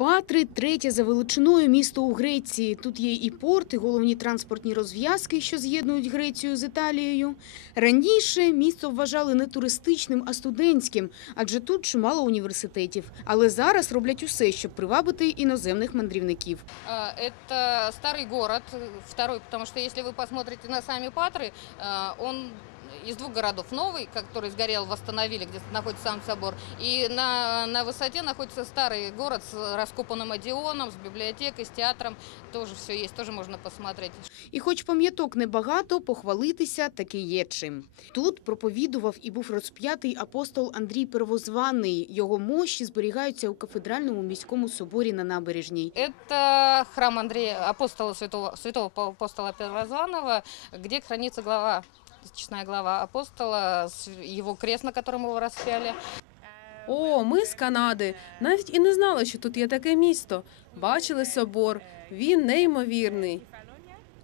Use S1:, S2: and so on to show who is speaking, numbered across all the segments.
S1: Патри третє за величиною місто у Греції. Тут є і порт, і головні транспортні розв'язки, що з'єднують Грецію з Італією. Раніше місто вважали не туристичним, а студентським, адже тут чимало університетів. Але зараз роблять усе, щоб привабити іноземних мандрівників.
S2: А, Это старый город, э, второй, потому что если вы посмотрите на сами Патры, а, он из двух городов. Новый, который сгорел, восстановили, где находится сам собор. И на, на высоте находится старый город с раскопанным Одеоном, с библиотекой, с театром. Тоже все есть, тоже можно посмотреть.
S1: І хоч пам'яток небагато, похвалитися таки є чим. Тут проповідував і був розп'ятий апостол Андрій Первозваний. Його мощі зберігаються у кафедральному міському соборі на набережній.
S2: Это храм Андрея, апостола святого, святого апостола Первозванного, где хранится глава, честная глава апостола, его крест, на котором его распяли.
S3: О, ми з Канади. Навіть і не знали, що тут є таке місто. Бачили собор. Він неймовірний.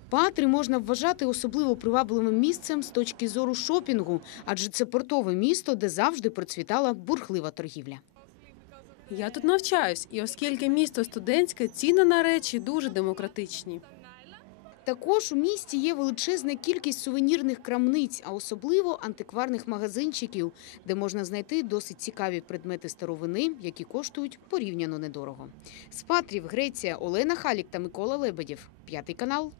S1: Патри можна вважати особливо привабливим місцем з точки зору шопінгу, адже це портове місто, де завжди процвітала бурхлива торгівля.
S3: Я тут навчаюсь, і оскільки місто студентське, ціни на речі дуже демократичні.
S1: Також у місті є величезна кількість сувенірних крамниць, а особливо антикварних магазинчиків, де можна знайти досить цікаві предмети старовини, які коштують порівняно недорого. З Патрів, Греція, Олена Халік та Микола Лебедєв. П'ятий канал.